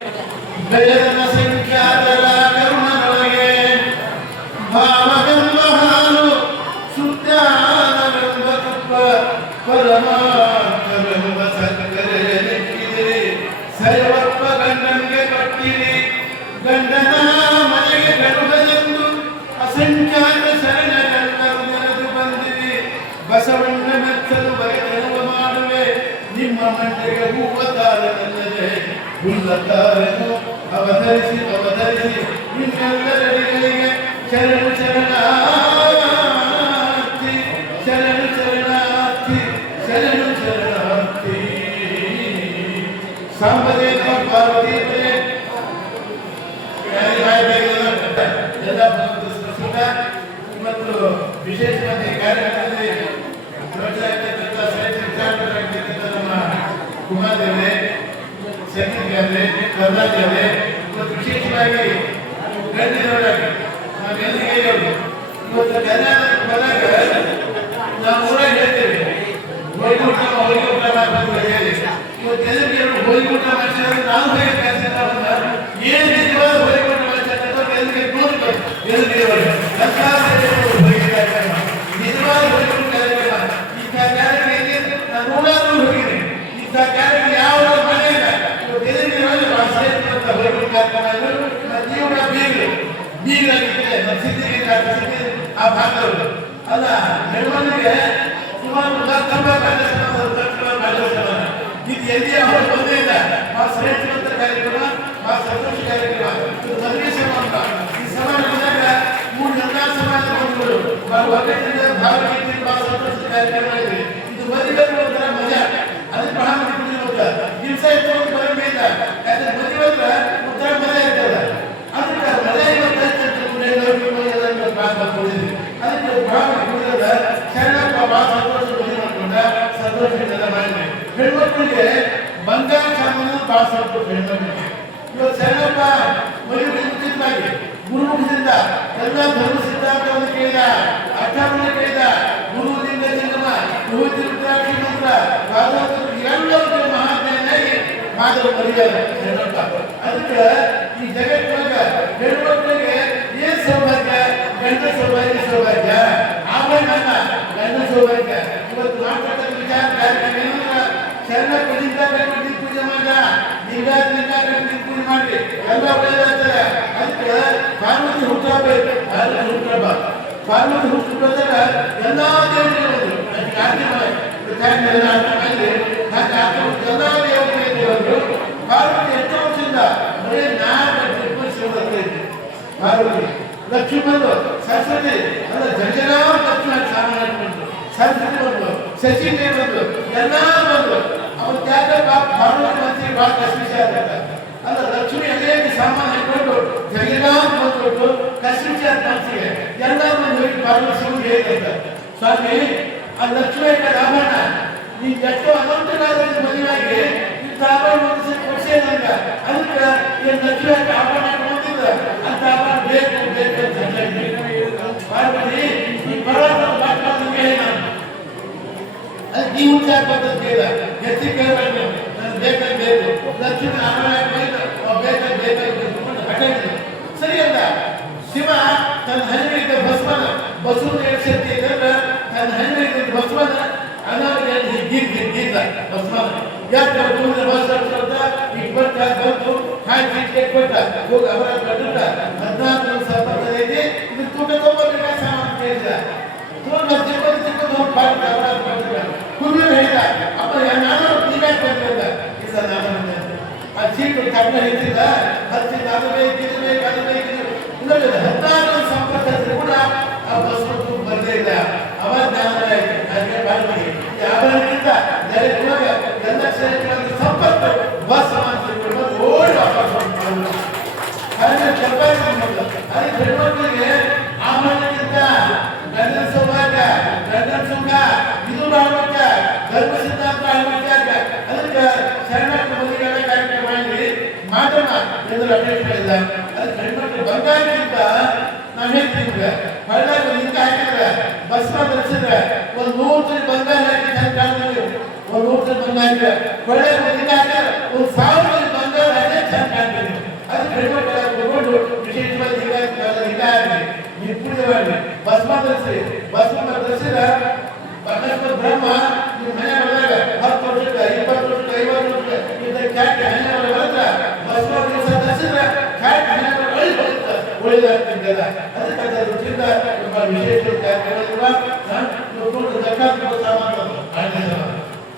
ಬೆಳೆದ ಸಂಖ್ಯಾತರ ಕರುಣನೊಳಗೆ ಭಾವವೆಂಬ ಹಾಲು ಸುಜ್ಞಾನವೆಂಬ ತುಪ್ಪ ಪರಮಾರ್ಥವೆಂಬ ಸಕ್ಕರೆ ನೆಕ್ಕಿದಿರಿ ಸರ್ವಪ್ಪ ಗಂಡನಿಗೆ ಕೊಟ್ಟಿರಿ ಗಂಡನ ಮನೆಗೆ ಗಡುಗಲೆಂದು ಅಸಂಖ್ಯಾತ ಶರಣರೆಲ್ಲರೂ ನೆರೆದು ಬಂದಿರಿ ಬಸವಣ್ಣ ಮೆಚ್ಚಲು ಬಗೆದೆರುವ ಮಾಡುವೆ ನಿಮ್ಮ ಮಂಡೆಗೆ ಹೂವತಾರನಲ್ಲದೆ ಹುಲ್ಲತಾರನು ಅವತರಿಸಿ ನಿಮ್ಮೆಲ್ಲರಿಗೆ ಶರಣು ಶರಣಾರ್ಥಿ ಶರಣು ಶರಣಾರ್ಥಿ ಶರಣು ಶರಣಾರ್ಥಿ ಸಾಂಬದೇವ ಪಾರ್ವತಿ ಎಲ್ಲ ಮತ್ತು ವಿಶೇಷವಾಗಿ ಕಾರ್ಯಕ್ರಮದಲ್ಲಿ ನಮ್ಮ ಕುಮಾರದೇವರೇ ಸಂಗೀತಗಾರರೇ ಕರ್ನಾಟಕವೇ ಇವತ್ತು ವಿಶೇಷವಾಗಿ ಗಣ್ಯರವರಾಗಿ ನಾವೆಲ್ಲಿಗೆ ಇವತ್ತು ಕರ್ನಾಟಕ ಬಂದಾಗ ನಾವು ಊರಾಗ ಹೇಳ್ತೇವೆ ಹೋಳಿಗೆ ಊಟ ಮಾಡ್ಬೇಕು ಹೇಳಿ ಇವತ್ತು ಎಲ್ಲರಿಗೆ ಹೋಳಿಗೆ ಊಟ ಮಾಡಿಸಿದ್ರೆ ನಾವು ಹೇಗೆ ಕೆಲಸ ಏನು ನಿಜವಾದ ಹೋಳಿಗೆ ಊಟ ಮಾಡಿಸಿದ್ರೆ ಎಲ್ಲರಿಗೆ ನೋಡ್ಬೇಕು ಎಲ್ಲರಿಗೆ ನಿಜವಾದ ಹೋಳಿಗೆ ಊಟ ಕಾರ್ಯಕ್ರಮ ಇಂಥ ಕಾರ್ಯಕ್ರಮಕ್ಕೆ ನಾನು ನೂರಾರು ಹೋಗಿದ್ದೀನಿ ಇಂಥ ಕಾರ್ಯಕ್ರಮ ಯಾವ ಮನೆ ಇಲ್ಲ ಬೀಗರಾಗಿದ್ದರೆ ನಮ್ಮ ಸಿದ್ಧಿಗೆ ಆ ಭಾಗದವರು ಅಲ್ಲ ಹೆಣ್ಮನಿಗೆ ಸುಮಾರು ಇದು ಎಲ್ಲಿ ಅವರು ಬಂದೇ ಇಲ್ಲ ಆ ಶ್ರೇಷ್ಠವಂತ ಕಾರ್ಯಕ್ರಮ ಆ ಸಂತೋಷ ಕಾರ್ಯಕ್ರಮ ಮದುವೆ ಸಮಾರಂಭ ಈ ಸಮಾರಂಭದಾಗ 3 ಜನ ಸಮಾಜ ಬಂಧುಗಳು ಒಗ್ಗಟ್ಟಿನಿಂದ ಭಾಗವಹಿಸಿ ಬಹಳ ಸಂತೋಷ ಕಾರ್ಯಕ್ರಮ ಇದೆ ಇದು ಮದುವೆ ಒಂಥರ ಮಜಾ ಅದಕ್ಕೆ ಬಹಳ ಮಂದಿ ದಿವಸ ಇತ್ತು ಬರೋದೇ ಇಲ್ಲ ಯಾಕಂದ್ರೆ ಮದುವೆ ಒಂಥರ ಮಜಾ ಇರ್ತದೆ ಅದಕ್ಕೆ ಮಜಾ ಅದಕ್ಕೆ ಬಹಳ ಶರಣಪ್ಪ ಬಹಳ ಸಂತೋಷ ಮದುವೆ ಮಾಡ್ಕೊಂಡ ಸಂತೋಷದಿಂದ ಮಾಡಿದೆ ಹೆಣ್ಮಕ್ಳಿಗೆ ಬಂಗಾರ ಸಾಮಾನು ಬಹಳ ಸಂತೋಷ ಹೆಣ್ಮಕ್ಳಿಗೆ ಇವತ್ತು ಶರಣಪ್ಪ ಮದುವೆ ಮುಂಚಿತವಾಗಿ ಗುರುಮುಖದಿಂದ ಎಲ್ಲ ಧರ್ಮ ಸಿದ್ಧಾಂತವನ್ನು ಕೇಳಿದ ಅರ್ಥವನ್ನು ಕೇಳಿದ ಗುರುವಿನಿಂದ ಜನ್ಮ ರುದ್ರಾಕ್ಷಿ ಮಂತ್ರ ಎಲ್ಲರಿಗೂ ಮಹಾಜ್ಞಾನಾಗಿ ಮಾಧವ ಮರ್ಯಾದೆ ಶರಣಪ್ಪ ಅದಕ್ಕೆ ಈ ಜಗತ್ತಿನಾಗ ಹೆಣ್ಮಕ್ಳಿಗೆ ಏನ್ ಸೌಭಾಗ್ಯ ಗಂಡ ಸೌಭಾಗ್ಯ ಆಭರಣ ಗಂಡ ಸೌಭಾಗ್ಯ ಇವತ್ತು ಮಾತಾಡೋದು ವಿಚಾರ ಕಾರ್ಯಕ್ರಮ ಶರಣಪ್ಪನಿಂದ ಗಣಪತಿ ಪೂಜೆ ಮಾಡ ಲಿಂಗಾದಿಂದ ಗಣಪತಿ ಪೂಜೆ ಮಾಡಿ ಎಲ್ಲ ಒಳ್ಳೆಯದಾಗ್ತದೆ ಅದಕ್ಕೆ ಪಾರ್ವತಿ ಹುಟ್ಟಬೇಕು ಪಾರ್ವತಿ ಹುಟ್ಟುಕೊಂಡಾಗ ಎಲ್ಲ ದೇವತೆಗಳು ಅದಕ್ಕೆ ಆರತಿ ಎಲ್ಲ ದೇವತೆಗಳು ಪಾರ್ವತಿ ಎಷ್ಟು ವರ್ಷದಿಂದ ಬರೀ 4 ಪಾರ್ವತಿ ಲಕ್ಷ್ಮೀ ಸರಸ್ವತಿ ಅಲ್ಲ ಜಗನ ಲಕ್ಷ್ಮಣ ಸಾಮಾನ್ಯ ಬಂದು ಸರಸ್ವತಿ ಬಂದು ಶಶಿಗೆ ಬಂದು ಎಲ್ಲ ಬಂದು ಅವ್ರ ತ್ಯಾಗ ಪಾರ್ವತಿ ಮಂತ್ರಿ ಬಹಳ ಕಷ್ಟ ಅಲ್ಲ ಲಕ್ಷ್ಮಿ ಅನೇಕ ಸಾಮಾನು ಇಟ್ಕೊಂಡು ಜಗನ ಬಂದ್ಬಿಟ್ಟು ಕಷ್ಟ ಮಂತ್ರಿಗೆ ಎಲ್ಲ ಬಂದು ಪಾರ್ವತಿ ಹೇಗೆ ಸ್ವಾಮಿ ಆ ಲಕ್ಷ್ಮಿ ಆಭರಣ ನೀವು ಎಷ್ಟು ಅನಂತನಾದ ಮದುವೆಯಾಗಿ ಇಂಥ ಆಭರಣ ಕೊಡಿಸೇ ನಂಗ ಅದಕ್ಕೆ ಈ ಲಕ್ಷ್ಮಿ ಆಭರಣ ಬಂದಿದ್ದ ಅಂತ ಆಭರಣ ಬೇಕು ಪಾರ್ವತಿ ಈ ಪರ್ವತ ಅದಕ್ಕೆ ಈ ಉಚ್ಚಾರ ಪದ್ಧತಿ ಇಲ್ಲ ಹೆಚ್ಚಿಗೆ ಕೇಳಬೇಕು ನನಗೆ ಬೇಕು ಲಕ್ಷ್ಮಿ ಆಭರಣ ಬೇಕಾಗಿ ಸರಿ ಅಂತ ಶಿವ ತನ್ನ ಹಣ್ಣಿಗೆ ಭಸ್ಮನ ಬಸವನ ಶಕ್ತಿ ಇದ್ರೆ ತನ್ನ ಹಣ್ಣಿಗೆ ಭಸ್ಮನ ಅನಾವರಣ ಗೀತ ಭಸ್ಮನ ಯಾಕೆ ಬಸ್ ಇಟ್ಕೊಟ್ಟ ಬಂತು ಹಾಕಿ ಕೊಟ್ಟ ಹೋಗಿ ಅವರ ಕಟ್ಟಿಟ್ಟ 14 ಸಂಪರ್ಕದಲ್ಲಿ ಇದು ತೂಕ ತಗೋಬೇಕಾ ಸಾಮಾನು ಕೇಳಿದ ತಗೊಂಡು ಪಾಠ ಕುಡಿಯೋರು ಹೇಳಿದ ಅಪ್ಪ ನಾನು ನೀವೇ ಬಂದಿದ್ದ ಈ ಸಲ ಆ ಚೀಟು ಕಟ್ಟ ಹೆಚ್ಚಿದ ಹಚ್ಚಿದ ಅದು ಬೇಕು 14 ಸಂಪರ್ಕದಲ್ಲಿ ಕೂಡ ಆ ಬಸ್ ಬಂದೇ ಇಲ್ಲ ಅವ ಆಭರಣಕ್ಕಿಂತ ಎಲ್ಲ ಕ್ಷೇತ್ರಗಳಲ್ಲಿ ಸಂಪರ್ಕ ಬಸ್ ಓಡಿ ವಾಪಸ್ ಅದಕ್ಕೆ ಹೆಣ್ಮಕ್ಳಿಗೆ ಆಭರಣಕ್ಕಿಂತ ಗಂಡನ ಸೌಭಾಗ್ಯ ಗಂಡನ ಸುಖ ಇದು ಬಹಳ ಧರ್ಮ ಸಿದ್ಧಾಂತ ಅದಕ್ಕೆ ಶರಣಪ್ಪ ಮದುವೆಗಳ ಕಾರ್ಯಕ್ರಮ ಮಾಡಿ ಮಾತನ್ನ ಎಲ್ಲರೂ ಅಟೆಂಡ್ ಮಾಡಿಲ್ಲ ಅದಕ್ಕೆ ಹೆಣ್ಮಕ್ಳು ಬಂಗಾರಕ್ಕಿಂತ ನಾವು ಹೇಳ್ತೀವಿ ಹೊರದಾಗ ಲಿಂಗ ಹಾಕಿದ್ರೆ ಬಸ್ ಧರಿಸಿದ್ರೆ ಒಂದು 100 ಬಂಗಾರ ಹಾಕಿ ಒಂದು 100 ಬಂಗಾರ ಹಾಕಿದ್ರೆ ಒಳ್ಳೆ ಲಿಂಗ ಹಾಕಿದ್ರೆ 1000 ಬಂಗಾರ ಹಾಕಿ ಚಂದ ಕಡಿಮೆ ತಗೊಂಡು ವಿಶೇಷವಾಗಿ ಹೀಗಾಗಿ ನಿಪುಣವಾಗಿ ಭಸ್ಮ ಧರಿಸಿ ಭಸ್ಮ ಧರಿಸಿದ ಅಕಸ್ಮಾತ್ ಬ್ರಹ್ಮ ನಿಮ್ಮ ಮನೆ ಬಂದಾಗ 10 ವರ್ಷಕ್ಕೆ 20 ವರ್ಷಕ್ಕೆ 50 ವರ್ಷಕ್ಕೆ ಇದ್ದ ಖ್ಯಾತಿ ಹಣೆ ಬರತ್ರ ಭಸ್ಮ ದಿವಸ ಧರಿಸಿದ್ರೆ ಖ್ಯಾತಿ ಹಣೆ ಒಳ್ಳೆದಾಗ್ತಿದ್ದಲ್ಲ ಅದಕ್ಕೆ ದೃಷ್ಟಿಯಿಂದ ತುಂಬ ವಿಶೇಷ ಕಾರ್ಯಕ್ರಮ ಜಕಾತ್ ಸಾಮಾನು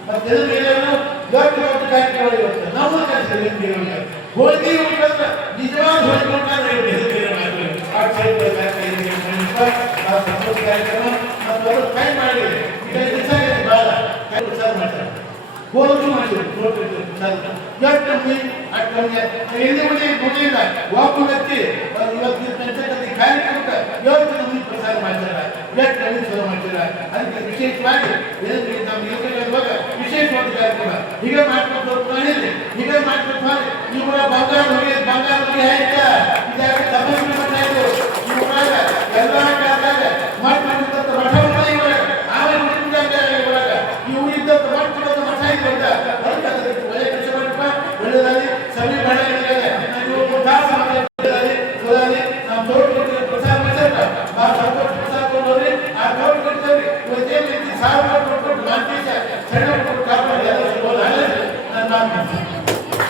ಮತ್ತೆ ಎಲ್ಲರೂ ದೊಡ್ಡ ದೊಡ್ಡ ಕಾರ್ಯಕ್ರಮ ಇರುತ್ತೆ ನಾವು ಹೋಳಿಗೆ ಊಟ ನಿಜವಾದ ಹೋಳಿಗೆ ಊಟ ಆ ಕ್ಷೇತ್ರ ಕಾರ್ಯಕ್ರಮ ಮತ್ತು ಅವರು ಕೈ ಮಾಡಿ ಬಹಳ ವಿಚಾರ ಮಾಡ್ತಾರೆ ಹೋಗಿ ಮಾಡಿದ್ರು ಎಲ್ಲಿ ಮುಗಿಯಿಲ್ಲ ವಾಪು ವ್ಯಕ್ತಿ ಇವತ್ತು ಕಾರ್ಯಕ್ರಮಕ್ಕೆ ಇವತ್ತು ನಮಗೆ ಪ್ರಸಾರ ಮಾಡ್ತಾರೆ ಎಷ್ಟು ನಮಗೆ ಶುರು ಮಾಡ್ತಾರೆ ಅದಕ್ಕೆ ವಿಶೇಷವಾಗಿ ನಮ್ಮ ವಿಶೇಷವಾದ ಕಾರ್ಯಕ್ರಮ ಈಗ ಮಾಡ್ಕೊಂಡು ಈಗ ಮಾಡ್ಕೊಂಡು ಇವರ ಬಂಗಾರ ಹೋಗಿ ಆಯ್ತಾ ಇದಾಗ ತಪಸ್ಸು ಮಾಡ್ತಾಯಿದ್ರು ಇವರಾಗ ಎಲ್ಲ ಕಾಲದಾಗ ಮಾಡ್ಕೊಂಡಿದ್ದಂಥ ಮಠವನ್ನ ಇವರಾಗ ಆಮೇಲೆ ಇವರಾಗ ಇವು ಇದ್ದಂಥ ಮಾಡ್ಕೊಂಡಂಥ ಮಠ ಇದ್ದಂತ ಅದಕ್ಕೆ ಒಳ್ಳೆ ಕೆಲಸ ಮಾಡಪ್ಪ ಒಳ್ಳೆದಾಗಿ ಸಭೆ ಮಾಡಿದ್ದಾರೆ ನಮ್ಮ ತೋಟ ಪ್ರಸಾರ ಮಾಡ್ತಾರೆ ಆ ತೋಟ ಪ್ರಸಾರ ಕೊಡೋರಿ ಆ ತೋಟ ಕೊಡ್ತೇವೆ ಇವತ್ತೇನು ಸಾಲ